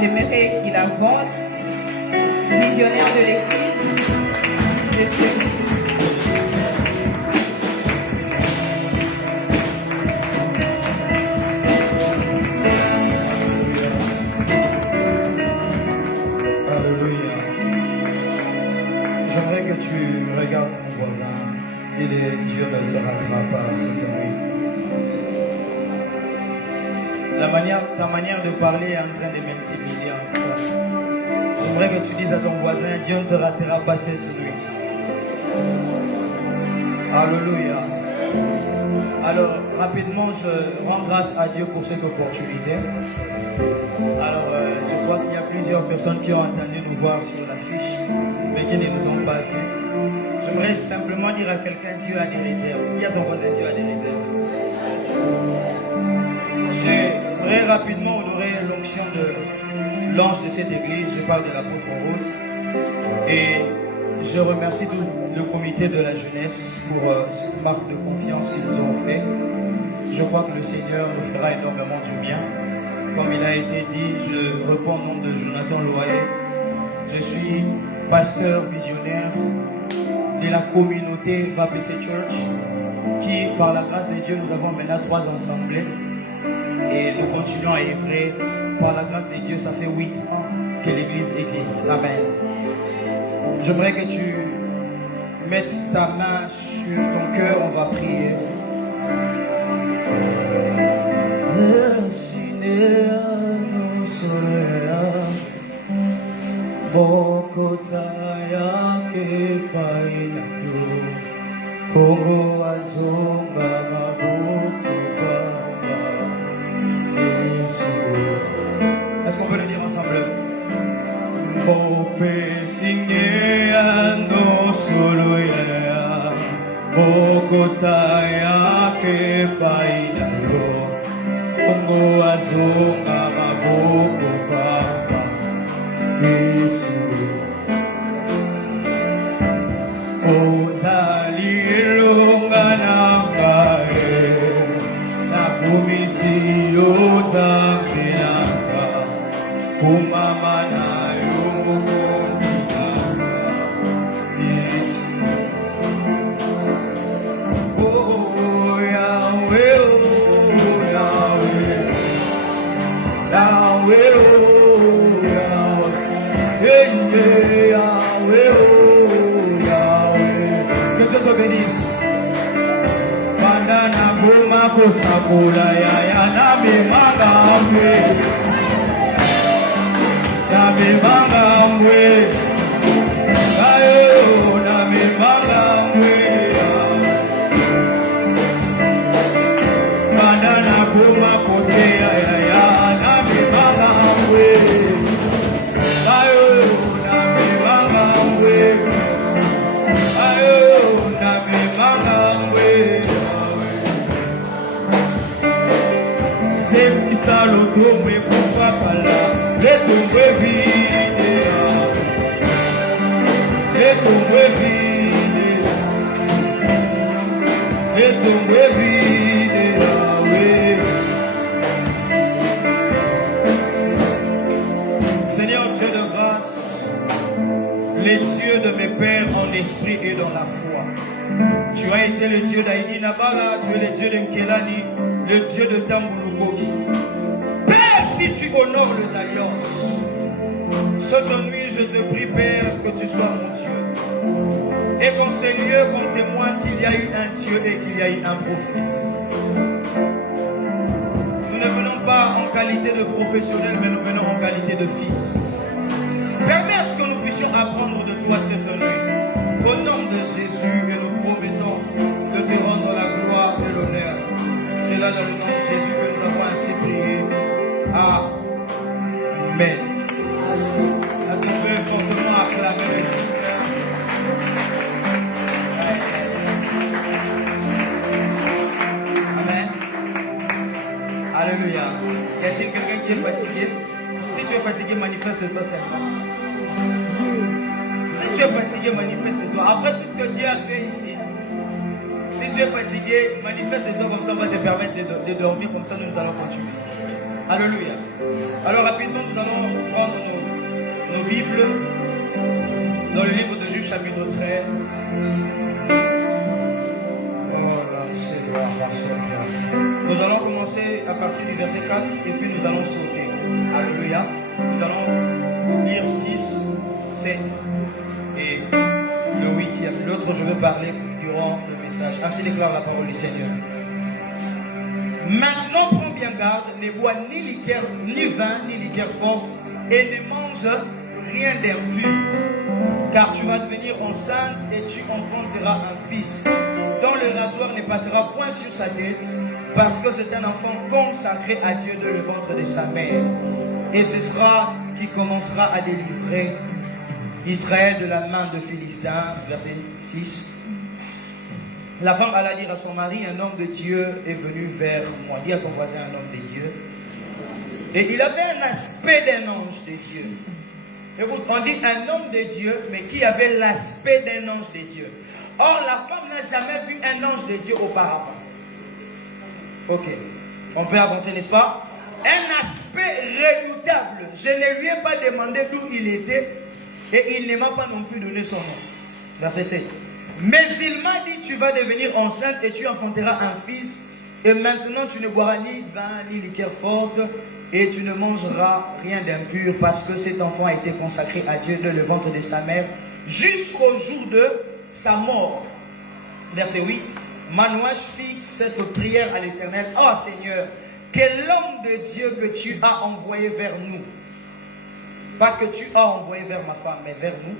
J'aimerais qu'il avance, visionnaire de l'église. Alléluia. J'aimerais que tu regardes mon voisin et Dieu ne le ratera pas cette nuit. Ta manière de parler est en train de m'intimider en tout cas. J'aimerais que tu dises à ton voisin, Dieu ne te ratera pas cette nuit. Alléluia. Alors, rapidement, je rends grâce à Dieu pour cette opportunité. Alors, je crois qu'il y a plusieurs personnes qui ont entendu nous voir sur l'affiche, mais qui ne nous ont pas vus. J'aimerais simplement dire à quelqu'un, Dieu a des réserves. Qui a ton voisin, Dieu a des réserves? J'aimerais rapidement honorer l'onction de l'ange de cette église. Je parle de l'apôtre Rose. Et je remercie tout le comité de la jeunesse pour cette marque de confiance qu'ils nous ont fait. Je crois que le Seigneur nous fera énormément du bien. Comme il a été dit, je reprends le nom de Jonathan Loyer. Je suis pasteur visionnaire de la communauté VAPC Church, qui, par la grâce de Dieu, nous avons maintenant 3 assemblées. Et nous continuons à œuvrer. Par la grâce de Dieu, ça fait 8 ans que l'église existe. Amen. J'aimerais que tu mettes ta main sur ton cœur, on va prier. Est-ce qu'on peut le dire ensemble? Seigneur Dieu de grâce, les dieux de mes pères en esprit et dans la foi. Tu as été le Dieu d'Aïdi Nabala, tu es le Dieu de Nkelani, le Dieu de Tambulukoki. Père, si tu honores les alliances, cette nuit je te prie, Père, que tu sois mon Dieu. Et qu'en ces lieux, qu'on témoigne qu'il y a eu un Dieu et qu'il y a eu un prophète. Nous ne venons pas en qualité de professionnels, mais nous venons en qualité de fils. Permets à ce que nous puissions apprendre de toi cette nuit. Au nom de Jésus, et nous promettons de te rendre la gloire et l'honneur. C'est là dans le nom de Jésus que nous avons ainsi prié. Amen. Est-ce qu'on peut fortement acclamer le Seigneur? Amen. Alléluia. Y a-t-il quelqu'un qui est fatigué? Si tu es fatigué, manifeste-toi simplement. Si tu es fatigué, manifeste-toi. Après tout ce que Dieu a fait ici, si tu es fatigué, manifeste-toi comme ça, on va te permettre de dormir, comme ça nous allons continuer. Alléluia. Alors rapidement, nous allons Écritures dans le livre de Luc chapitre 13. Nous allons commencer à partir du verset 4 et puis nous allons sauter. Alléluia. Nous allons lire 6, 7 et le 8e. L'autre, je veux parler durant le message. Ainsi déclare la parole du Seigneur. Maintenant, prends bien garde, ne bois ni liqueur, ni vin, ni liqueur forte, et ne mange rien d'impur, car tu vas devenir enceinte et tu enfanteras un fils, dont le rasoir ne passera point sur sa tête, parce que c'est un enfant consacré à Dieu de le ventre de sa mère. Et ce sera qui commencera à délivrer Israël de la main de Philistins. Verset 6. La femme alla dire à son mari, un homme de Dieu est venu vers moi. Dis à ton voisin, un homme de Dieu. Et il avait un aspect d'un ange de Dieu. Écoute, on dit un homme de Dieu, mais qui avait l'aspect d'un ange de Dieu. Or, la femme n'a jamais vu un ange de Dieu auparavant. Ok, on peut avancer, n'est-ce pas? Un aspect redoutable. Je ne lui ai pas demandé d'où il était et il ne m'a pas non plus donné son nom. Verset 7. Mais il m'a dit, tu vas devenir enceinte et tu enfanteras un fils. Et maintenant, tu ne boiras ni vin, ni liqueur forte, et tu ne mangeras rien d'impur, parce que cet enfant a été consacré à Dieu de le ventre de sa mère, jusqu'au jour de sa mort. Verset 8. Manoach fit cette prière à l'Éternel. Oh Seigneur, que l'homme de Dieu que tu as envoyé vers nous, pas que tu as envoyé vers ma femme, mais vers nous,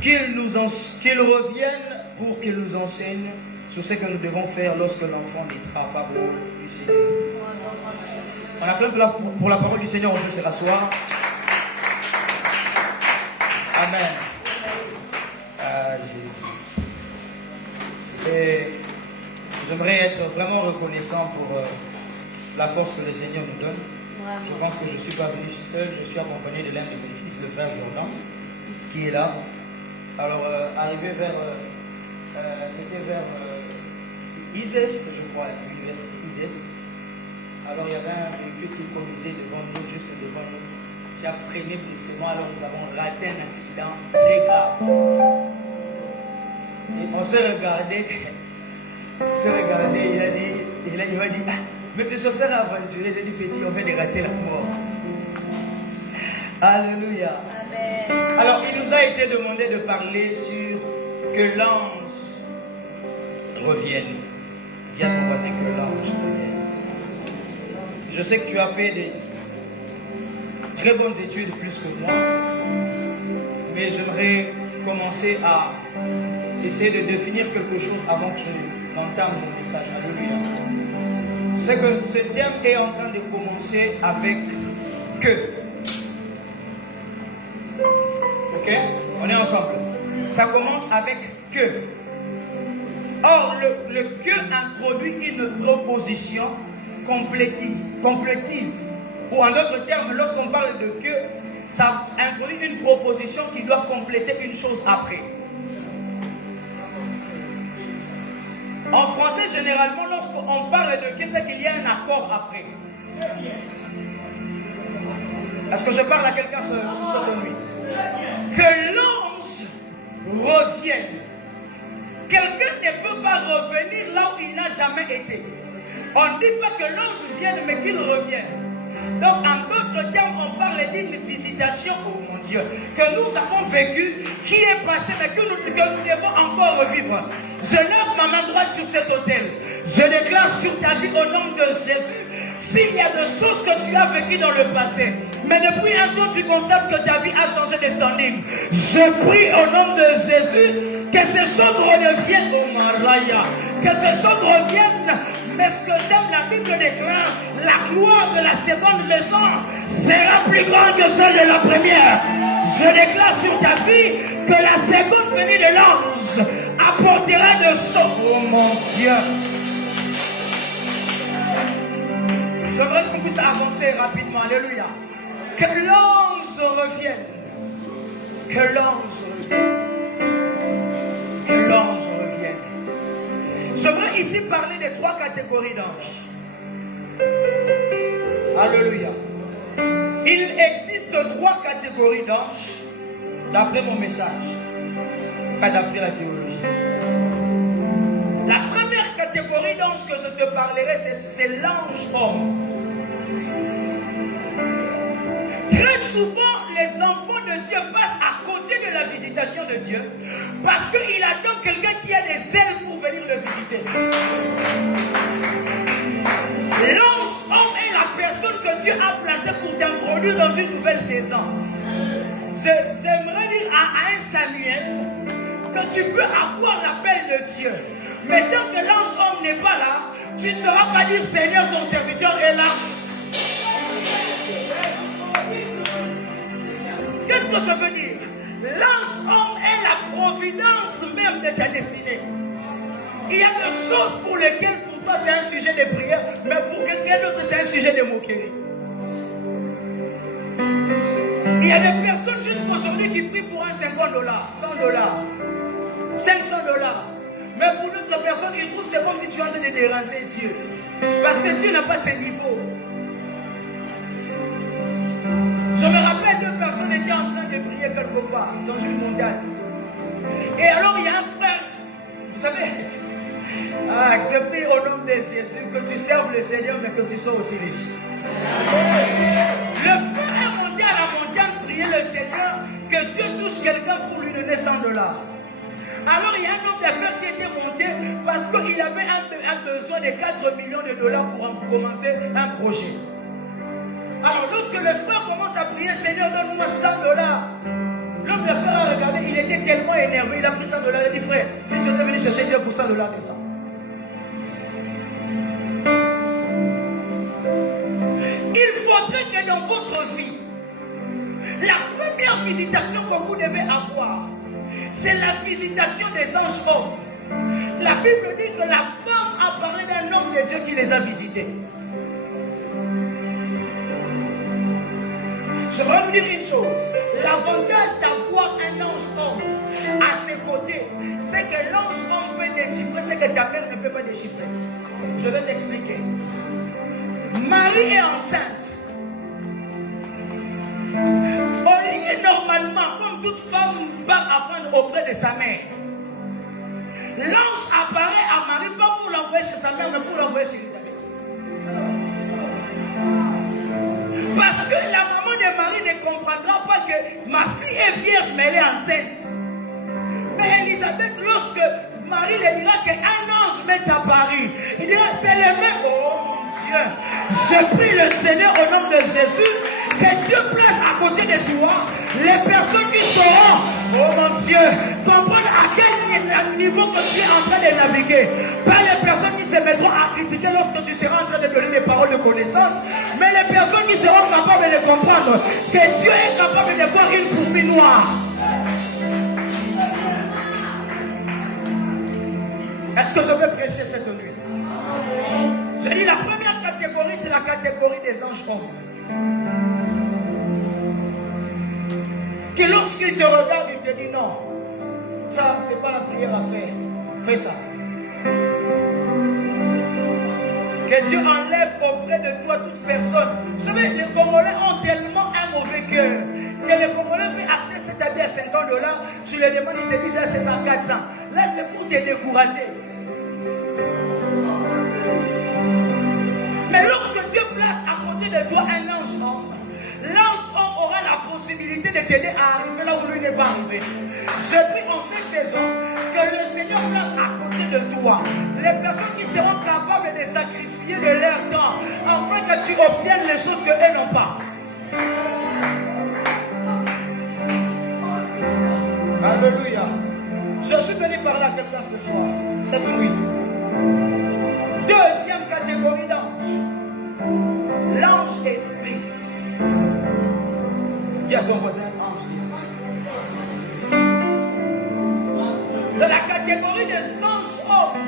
qu'il revienne pour qu'il nous enseigne sur ce que nous devons faire lorsque l'enfant naîtra. Parole du Seigneur. On acclame pour la parole du Seigneur, on peut se rasseoir. Amen. Jésus. J'aimerais être vraiment reconnaissant pour la force que le Seigneur nous donne. Je pense que je ne suis pas venu seul, je suis accompagné de l'un de mes fils, le frère Jordan, qui est là. Alors, arrivé vers, c'était vers Izès, je crois, l'université Izès. Alors, il y avait un véhicule qui conduisait devant nous, juste devant nous, qui a freiné brusquement, alors nous avons raté un accident très grave. Et on s'est regardé, il m'a dit, ah, mais ce chauffeur aventuré, j'ai dit, petit, on vient de rater la mort. Alléluia. Amen. Alors, il nous a été demandé de parler sur que l'ange revienne. Dis à ton voisin que l'ange revienne. Je sais que tu as fait des très bonnes études plus que moi, mais j'aimerais commencer à essayer de définir quelque chose avant que je n'entame mon message. Alléluia. C'est que ce terme est en train de commencer avec que. Ok? On est ensemble. Ça commence avec que. Or, le que introduit une proposition complétive. Ou en d'autres termes, lorsqu'on parle de que, ça introduit une proposition qui doit compléter une chose après. En français, généralement, lorsqu'on parle de que, c'est qu'il y a un accord après. Est-ce que je parle à quelqu'un sur lui? Que l'ange revienne. Quelqu'un ne peut pas revenir là où il n'a jamais été. On ne dit pas que l'ange vienne, mais qu'il revienne. Donc, en d'autres termes, on parle d'une visitation, oh mon Dieu, que nous avons vécu, qui est passé, mais que nous devons encore revivre. Je lève ma main droite sur cet autel. Je déclare sur ta vie au nom de Jésus. S'il y a des choses que tu as vécues dans le passé, mais depuis un jour tu constates que ta vie a changé de son ligne, je prie au nom de Jésus que ces choses reviennent au Maraya, que ces choses reviennent. Mais ce que j'aime, la Bible déclare, la gloire de la seconde maison sera plus grande que celle de la première. Je déclare sur ta vie que la seconde venue de l'ange apportera de choses. Oh mon Dieu! J'aimerais qu'on puisse avancer rapidement. Alléluia. Que l'ange revienne. Que l'ange revienne. Que l'ange revienne. J'aimerais ici parler de 3 catégories d'anges. Alléluia. Il existe 3 catégories d'anges d'après mon message, pas d'après la théologie. La première catégorie d'ange que je te parlerai, c'est l'ange homme. Très souvent, les enfants de Dieu passent à côté de la visitation de Dieu parce qu'il attend quelqu'un qui a des ailes pour venir le visiter. L'ange homme est la personne que Dieu a placée pour t'introduire dans une nouvelle saison. J'aimerais dire à un Samuel que tu peux avoir l'appel de Dieu. Mais tant que l'ange homme n'est pas là, tu ne sauras pas dire Seigneur, ton serviteur est là. Qu'est-ce que ça veut dire? L'ange homme est la providence même de ta destinée. Il y a des choses pour lesquelles pour toi c'est un sujet de prière, mais pour quelqu'un d'autre c'est un sujet de moquerie. Il y a des personnes jusqu'aujourd'hui qui prient pour un $50, $100, $500. Mais pour d'autres personnes, ils trouvent que c'est comme si tu es en train de déranger Dieu. Parce que Dieu n'a pas ce niveau. Je me rappelle, deux personnes étaient en train de prier quelque part, dans une montagne. Et alors il y a un frère, vous savez, je prie au nom de Jésus que tu serves le Seigneur, mais que tu sois aussi riche. Le frère est monté à la montagne prier le Seigneur, que Dieu touche quelqu'un pour lui donner $100. Alors il y a un homme d'affaires qui était monté parce qu'il avait un besoin de $4 millions pour commencer un projet. Alors lorsque le frère commence à prier, Seigneur, donne-moi $100. L'homme d'affaires a regardé, il était tellement énervé, il a pris $100, il a dit, frère, si je t'ai venu chercher Dieu pour $100, descends. Il faudrait que dans votre vie, la première visitation que vous devez avoir, c'est la visitation des anges hommes. La Bible dit que la femme a parlé d'un homme de Dieu qui les a visités. Je vais vous dire une chose. L'avantage d'avoir un ange homme à ses côtés, c'est que l'ange homme peut déchiffrer ce que ta mère ne peut pas déchiffrer. Je vais t'expliquer. Marie est enceinte. Au lieu normalement, comme toute femme va apprendre auprès de sa mère, l'ange apparaît à Marie pas pour l'envoyer chez sa mère, mais pour l'envoyer chez Elisabeth. Parce que la maman de Marie ne comprendra pas que ma fille est vierge, mais elle est enceinte. Mais Elisabeth, lorsque Marie lui dira qu'un ange m'est apparu, il dira, c'est le même. Oh mon Dieu, je prie le Seigneur au nom de Jésus, que Dieu place à côté de toi les personnes qui sauront, oh mon Dieu, comprendre à quel niveau que tu es en train de naviguer. Pas les personnes qui se mettront à critiquer lorsque tu seras en train de donner des paroles de connaissance, mais les personnes qui seront capables de comprendre que Dieu est capable de voir une fourmi noire. Est-ce que je peux prêcher cette nuit? Je dis la première catégorie, c'est la catégorie des anges hommes. Que lorsqu'il te regarde, il te dit non, ça, c'est pas la prière à faire. Fais ça. Que Dieu enlève auprès de toi toute personne. Vous savez, les Congolais ont tellement un mauvais cœur que les Congolais peuvent acheter cet habit à $50. Tu les demandes, ils te disent c'est à 400. Là, c'est pour te décourager. Mais lorsque Dieu place à côté de toi un ange homme, l'ange homme aura la possibilité de t'aider à arriver là où lui n'est pas arrivé. Je prie en cette saison que le Seigneur place à côté de toi les personnes qui seront capables de sacrifier de leur temps afin que tu obtiennes les choses qu'elles n'ont pas. Alléluia. Je suis venu parler à quelqu'un ce soir, cette nuit. Deuxième catégorie d'ange, l'ange esprit. Dis à ton voisin, ange esprit. Dans la catégorie des anges hommes,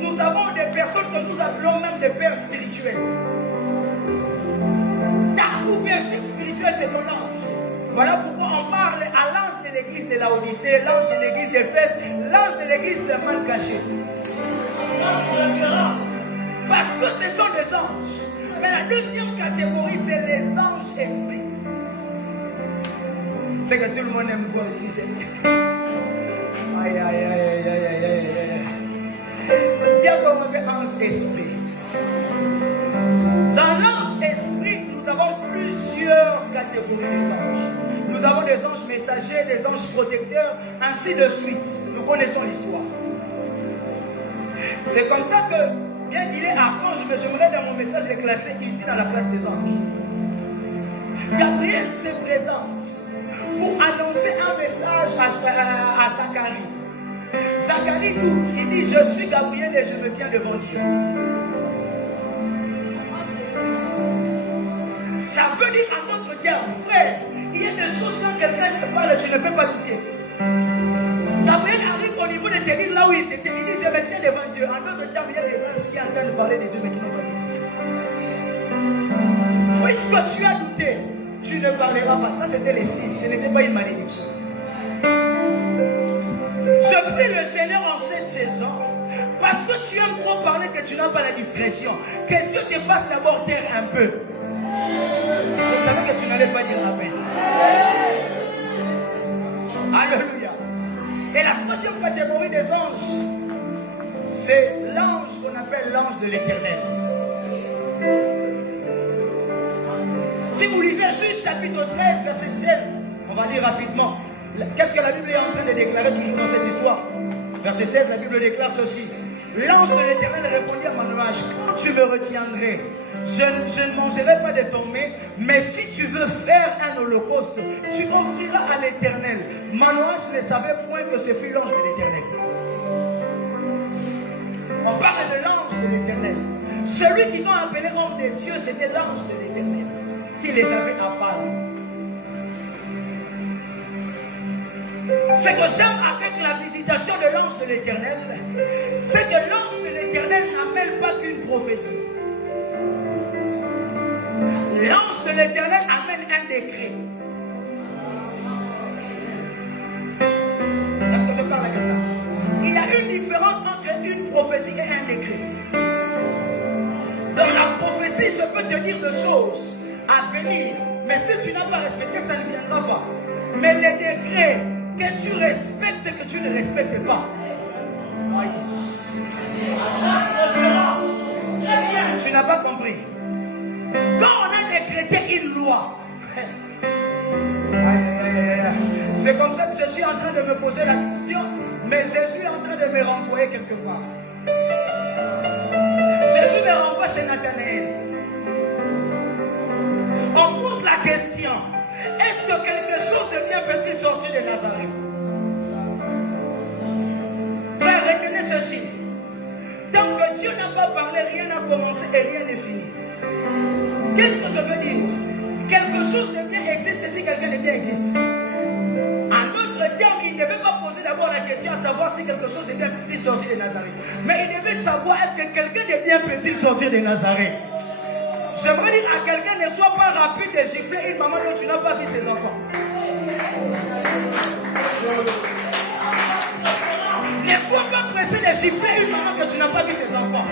nous avons des personnes que nous appelons même des pères spirituels. Ta couverture spirituelle, c'est ton ange. Voilà pourquoi on parle à l'ange de l'église de Laodicée, l'ange de l'église d'Éphèse, l'ange de l'église de mal caché. Parce que ce sont des anges. Mais la deuxième catégorie, c'est les anges esprits. C'est que tout le monde aime quoi ici, Seigneur. Aïe, aïe, aïe, aïe, aïe, aïe, aïe, aïe. Il y a comme un ange esprit. Dans l'ange esprit, nous avons plusieurs catégories d'anges. Nous avons des anges messagers, des anges protecteurs, ainsi de suite. Nous connaissons l'histoire. C'est comme ça que, bien qu'il est archange, mais j'aimerais dans mon message les classer ici dans la classe des anges. Gabriel se présente pour annoncer un message à Zacharie. Zacharie doute, il dit, je suis Gabriel et je me tiens devant Dieu. Ça veut dire à notre terme, frère, il y a des choses quand quelqu'un te parle, tu ne peux pas douter. Gabriel arrive au niveau de Téril, là où il s'était, il dit, je me tiens devant Dieu. En d'autres termes, il y a des anges qui sont en train de parler de Dieu, mais qui n'ont pas douté. Puisque tu as douté, tu ne parleras pas. Ça, c'était les signes, ce n'était pas une malédiction. Je prie le Seigneur en cette saison, parce que tu aimes trop parler que tu n'as pas la discrétion, que Dieu te fasse d'abord taire un peu. Vous savez que tu n'allais pas dire amen. Alléluia. Et la troisième catégorie des anges, c'est l'ange qu'on appelle l'ange de l'Éternel. Si vous lisez juste chapitre 13, verset 16, on va lire rapidement. Qu'est-ce que la Bible est en train de déclarer toujours dans cette histoire? Verset 16, la Bible déclare ceci. L'ange de l'Éternel répondit à Manoach, quand tu me retiendrais, je ne mangerai pas de ton mets, mais si tu veux faire un holocauste, tu offriras à l'Éternel. Manoach ne savait point que ce fut l'ange de l'Éternel. On parle de l'ange de l'Éternel. Celui qu'ils ont appelé homme de Dieu, c'était l'ange de l'Éternel qui les avait apparus. Ce que j'aime avec la visitation de l'ange de l'Éternel, c'est que l'ange de l'Éternel n'amène pas qu'une prophétie. L'ange de l'Éternel amène un décret. Est-ce que je parle à quelqu'un? Il y a une différence entre une prophétie et un décret. Dans la prophétie, je peux te dire des choses à venir, mais si tu n'as pas respecté, ça ne viendra pas. Mais les décrets que tu respectes et que tu ne respectes pas. Tu n'as pas compris. Quand on a décrété une loi, c'est comme ça que je suis en train de me poser la question, mais Jésus est en train de me renvoyer quelque part. Jésus me renvoie chez Nathanaël. On pose la question, est-ce que quelque chose de bien peut-il sortir de Nazareth? Frère, retenez ceci. Tant que Dieu n'a pas parlé, rien n'a commencé et rien n'est fini. Qu'est-ce que je veux dire? Quelque chose de bien existe si quelqu'un de bien existe. En d'autres termes, il ne devait pas poser d'abord la question à savoir si quelque chose de bien peut-il sortir de Nazareth. Mais il devait savoir est-ce que quelqu'un de bien peut-il sortir de Nazareth. J'aimerais dire à quelqu'un, ne sois pas rapide de gifler une maman dont tu n'as pas vu ses enfants. Ne sois pas pressé de gifler une maman que tu n'as pas vu ses enfants.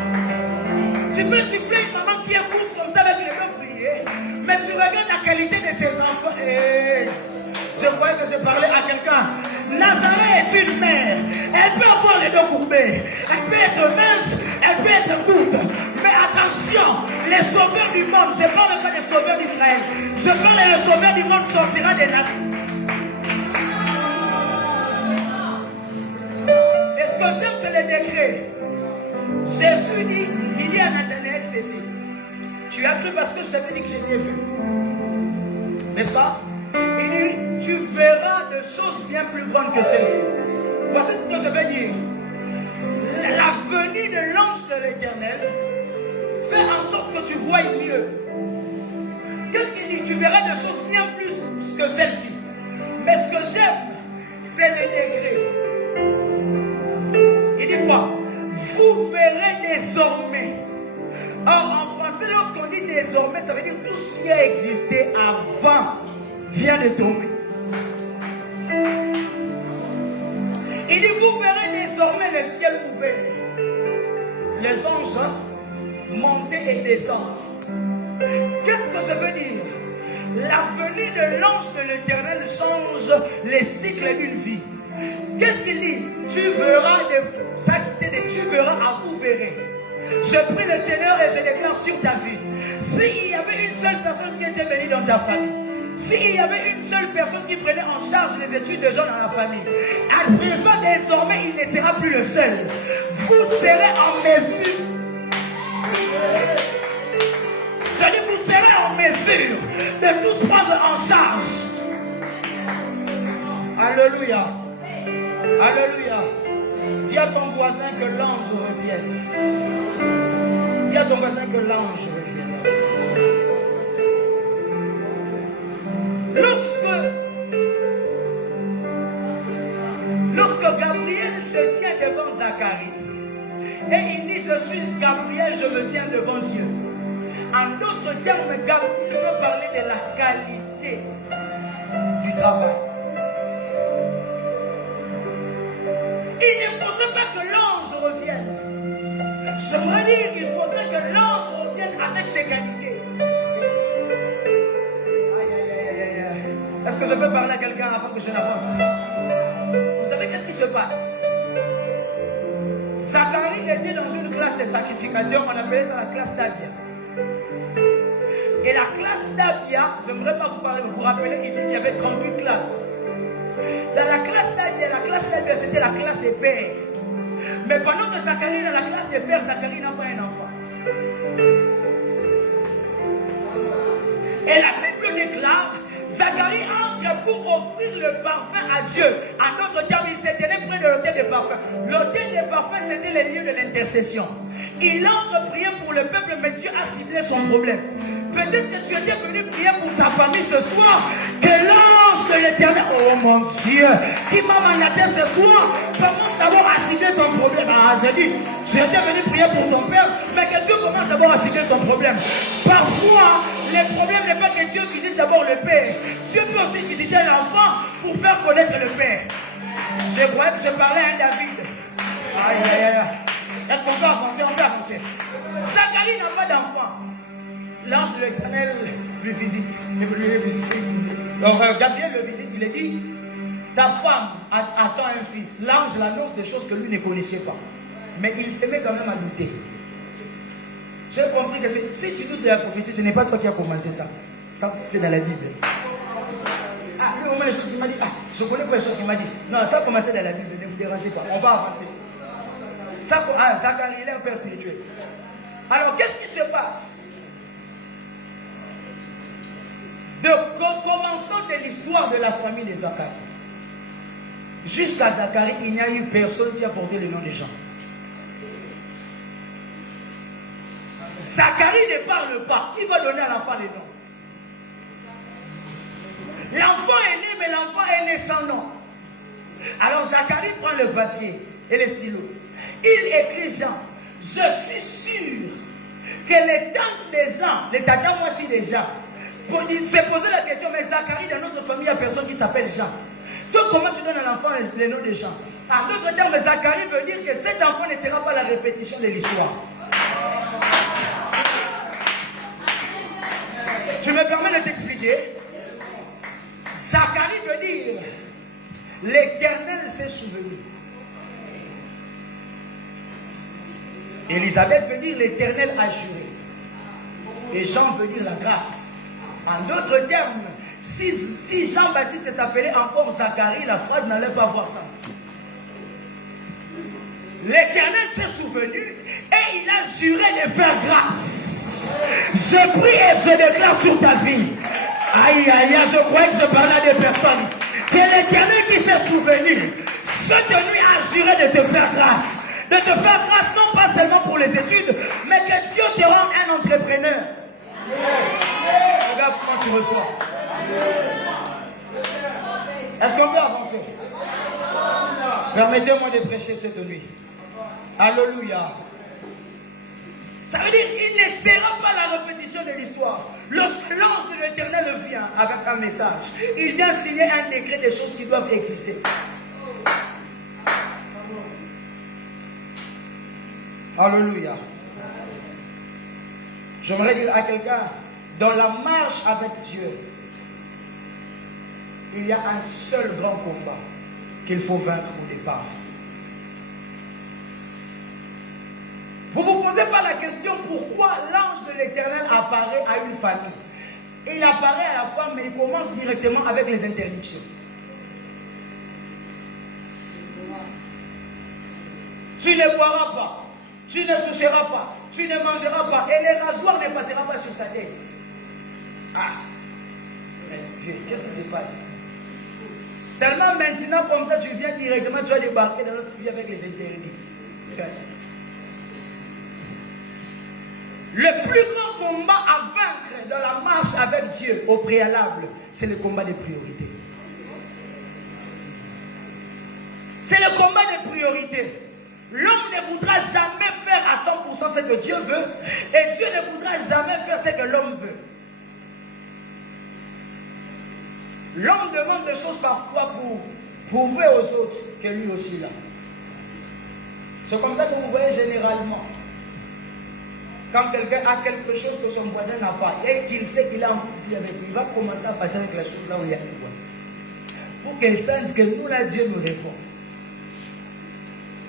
Tu peux gifler une maman qui est courte comme ça, là tu ne peux prier. Mais tu regardes la qualité de ses enfants. Je croyais que je parlais à quelqu'un. Nazareth est une mère. Elle peut avoir les dos courbés. Elle peut être mince, elle peut être courte. Mais attention, les sauveurs du monde, je ne parle pas des sauveurs d'Israël. Je parle des sauveurs du monde sortira des nations. Et ce que j'aime, c'est les décrets. Jésus dit, il dit à Nathanaël ceci. Tu as cru parce que je t'avais dit que je t'ai vu. N'est-ce pas? Il dit, tu verras de choses bien plus grandes que celles-ci. Voici ce que je veux dire. La venue de l'ange de l'Éternel fait en sorte que tu vois mieux. Qu'est-ce qu'il dit? Tu verras des choses bien plus que celles-ci. Mais ce que j'aime, c'est le degré. Il dit quoi? Vous verrez désormais. Or, en français, lorsqu'on dit désormais, ça veut dire tout ce qui a existé avant vient de tomber. Il dit, vous verrez désormais le ciel ouvert. Les anges monter et descendre. Qu'est-ce que ça veut dire? La venue de l'ange de l'Éternel change les cycles d'une vie. Qu'est-ce qu'il dit? Tu verras tu verras à vous verrez. Je prie le Seigneur et je déclare sur ta vie. S'il y avait une seule personne qui était venue dans ta famille, s'il y avait une seule personne qui prenait en charge les études des gens dans la famille, à présent désormais il ne sera plus le seul. Vous serez en mesure. Je dis, vous serez en mesure de tous prendre en charge. Alléluia. Alléluia. Dis à ton voisin que l'ange revienne. Dis à ton voisin que l'ange revienne. Lorsque Gabriel se tient devant Zacharie, et il dit, je suis Gabriel, je me tiens devant Dieu. En d'autres termes, Gabriel veut parler de la qualité du travail. Il ne faudrait pas que l'ange revienne. J'aimerais dire qu'il faudrait que l'ange revienne avec ses qualités. Est-ce que je peux parler à quelqu'un avant que je n'avance? Vous savez qu'est-ce qui se passe? Zacharie était dans une classe de sacrificateurs, on appelait ça la classe d'Abia. Et la classe d'Abia, je n'aimerais pas vous parler, mais vous rappelez ici qu'il y avait 38 classes. Dans la classe d'Abia, c'était la classe des pères. Mais pendant que Zacharie est dans la classe des pères, Zacharie n'a pas un enfant. Et la Bible déclare, Zacharie entre pour offrir le parfum à Dieu. En d'autres termes, il s'est tenu près de l'autel des parfums. L'autel des parfums, c'était les lieux de l'intercession. Il entre prier pour le peuple, mais Dieu a ciblé son problème. Peut-être que tu étais venu prier pour ta famille ce soir, que l'ange de l'Éternel, oh mon Dieu, qui m'a mandaté ce soir, commence d'abord à cibler ton problème. Ah, j'ai dit, j'étais venu prier pour ton père, mais que Dieu commence d'abord à cibler ton problème. Parfois, le problème n'est pas que Dieu visite d'abord le père. Dieu peut aussi visiter l'enfant pour faire connaître le père. Je croyais que je parlais à un David. Aïe, aïe, aïe. Est-ce qu'on peut avancer? On peut avancer. Zacharie n'a pas d'enfant. L'ange de l'Éternel lui visite. Donc Gabriel le visite, il lui dit, ta femme attend un fils. L'ange l'annonce des choses que lui ne connaissait pas. Mais il se met quand même à douter. J'ai compris que si tu doutes de la prophétie, ce n'est pas toi qui as commencé ça. Ça, c'est dans la Bible. Ah, lui, au moins, il m'a dit, je connais pas les choses qu'il m'a dit. Non, ça a commencé dans la Bible, ne vous dérangez pas. On va avancer. Zacharie, il est un père spirituel. Alors, qu'est-ce qui se passe? Commençons de l'histoire de la famille de Zacharie. Jusqu'à Zacharie, il n'y a eu personne qui a porté le nom des gens. Zacharie ne parle pas. Qui va donner à l'enfant les noms? L'enfant est né, mais l'enfant est né sans nom. Alors Zacharie prend le papier et le stylo. Il écrit Jean. Je suis sûr que les tantes des gens, les tatas moi aussi des gens, il s'est posé la question, mais Zacharie, dans notre famille, il n'y a personne qui s'appelle Jean. Toi, comment tu donnes à l'enfant les noms des gens? En d'autres termes, Zacharie veut dire que cet enfant ne sera pas la répétition de l'histoire. Je me permets de t'expliquer. Zacharie veut dire l'Éternel s'est souvenu. Élisabeth veut dire l'Éternel a juré. Et Jean veut dire la grâce. En d'autres termes, si Jean-Baptiste s'appelait encore Zacharie, la phrase n'allait pas avoir sens. L'Éternel s'est souvenu et il a juré de faire grâce. Je prie et je déclare sur ta vie. Aïe, aïe, aïe, je crois que je parlais à des personnes. Que l'Éternel qui s'est souvenu, cette nuit a juré de te faire grâce. De te faire grâce, non pas seulement pour les études, mais que Dieu te rende un entrepreneur. Regarde comment tu reçois. Est-ce qu'on peut avancer? Permettez-moi de prêcher cette nuit. Alléluia. Ça veut dire qu'il ne sera pas la répétition de l'histoire. Lorsque l'ange de l'Éternel vient avec un message, il vient signer un décret des choses qui doivent exister. Alléluia. J'aimerais dire à quelqu'un, dans la marche avec Dieu, il y a un seul grand combat qu'il faut vaincre au départ. Vous ne vous posez pas la question pourquoi l'ange de l'Éternel apparaît à une famille. Il apparaît à la femme, mais il commence directement avec les interdictions. Tu ne boiras pas, tu ne toucheras pas, tu ne mangeras pas, et les rasoirs ne passeront pas sur sa tête. Ah, mais Dieu, qu'est-ce qui se passe? Seulement maintenant, comme ça, tu viens directement, tu vas débarquer dans notre vie avec les interdits. Le plus grand combat à vaincre dans la marche avec Dieu au préalable, c'est le combat des priorités. C'est le combat des priorités. L'homme ne voudra jamais faire à 100% ce que Dieu veut, et Dieu ne voudra jamais faire ce que l'homme veut. L'homme demande des choses parfois pour prouver aux autres que lui aussi là. C'est comme ça que vous voyez généralement. Quand quelqu'un a quelque chose que son voisin n'a pas, et qu'il sait qu'il a un conflit avec lui, il va commencer à passer avec la chose là où il y a une voix. Pour qu'elle sente que nous là, Dieu nous répond.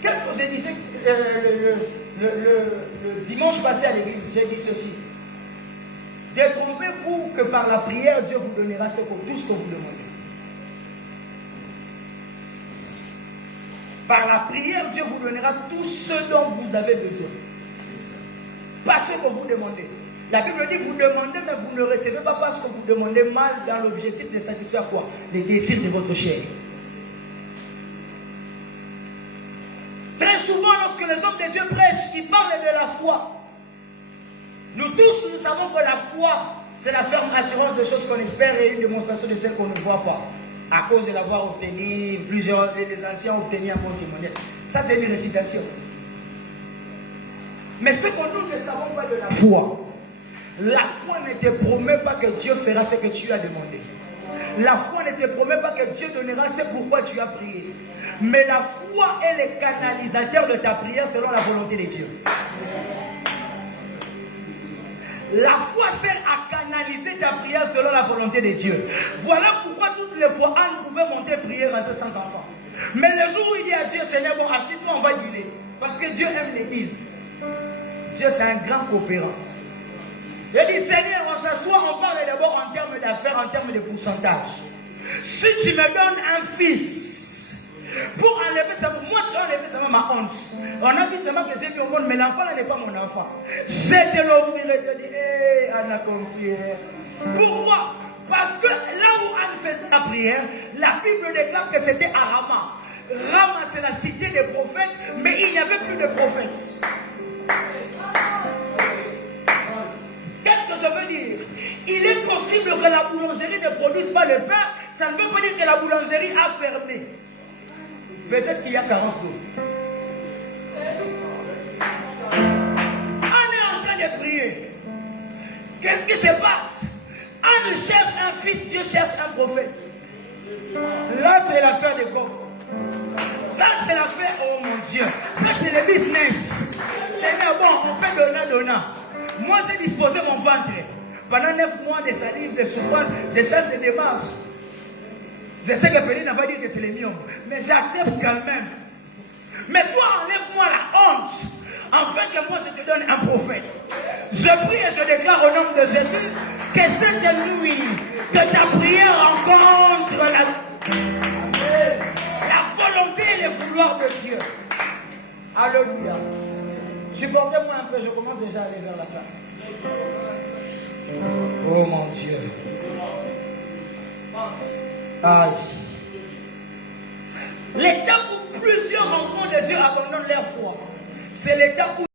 Qu'est-ce que j'ai dit le dimanche passé à l'église? J'ai dit ceci. Détrompez-vous que par la prière, Dieu vous donnera tout ce que vous demandez. Par la prière, Dieu vous donnera tout ce dont vous avez besoin. Pas ce que vous demandez. La Bible dit vous demandez, mais vous ne recevez pas parce que vous demandez mal dans l'objectif de satisfaire quoi? Les désirs de votre chair. Très souvent, lorsque les hommes de Dieu prêchent, ils parlent de la foi. Nous tous, nous savons que la foi, c'est la ferme assurance de choses qu'on espère et une démonstration de celles qu'on ne voit pas. À cause de l'avoir obtenu, plusieurs des anciens ont obtenu un bon témoignage. Ça, c'est une récitation. Mais ce que nous ne savons pas de la foi ne te promet pas que Dieu fera ce que tu as demandé. La foi ne te promet pas que Dieu donnera ce pourquoi tu as prié. Mais la foi est le canalisateur de ta prière selon la volonté de Dieu. La foi sert à canaliser ta prière selon la volonté de Dieu. Voilà pourquoi toutes les fois Anne pouvait monter prier entre 5 enfants. Mais le jour où il dit à Dieu, Seigneur, bon, assis-toi, on va dîner. Parce que Dieu aime les îles. Dieu, c'est un grand coopérant. Il dit, Seigneur, on s'assoit, on parle d'abord en termes d'affaires, en termes de pourcentage. Si tu me donnes un fils, pour enlever ça, moi je dois enlever ça, ma honte. On a vu seulement que j'ai mis au monde, mais l'enfant là n'est pas mon enfant. Je te l'ouvrirai, je dis, hé, Anna Compière. Pourquoi? Parce que là où Anne faisait la prière, la Bible déclare que c'était à Rama. Rama, c'est la cité des prophètes, mais il n'y avait plus de prophètes. Qu'est-ce que je veux dire? Il est possible que la boulangerie ne produise pas le pain, ça ne veut pas dire que la boulangerie a fermé. Peut-être qu'il y a 40 jours. On est en train de prier. Qu'est-ce qui se passe? On cherche un fils, Dieu cherche un prophète. Là, c'est l'affaire de God. Ça, c'est l'affaire, oh mon Dieu. Ça, c'est le business. Seigneur, bon, on fait donnant. Moi, j'ai disposé mon ventre. Pendant 9 mois de salive, de souffrance, de chasse, de démarche. Je sais que Péline va dire que c'est les miens. Mais j'accepte quand même. Mais toi, enlève-moi la honte. Afin que moi, je te donne un prophète. Je prie et je déclare au nom de Jésus que cette nuit, que ta prière rencontre la volonté et le vouloir de Dieu. Alléluia. Supportez-moi un peu, je commence déjà à aller vers la fin. Oh mon Dieu. Aïe. L'étape où plusieurs enfants de Dieu abandonnent leur foi, c'est l'étape où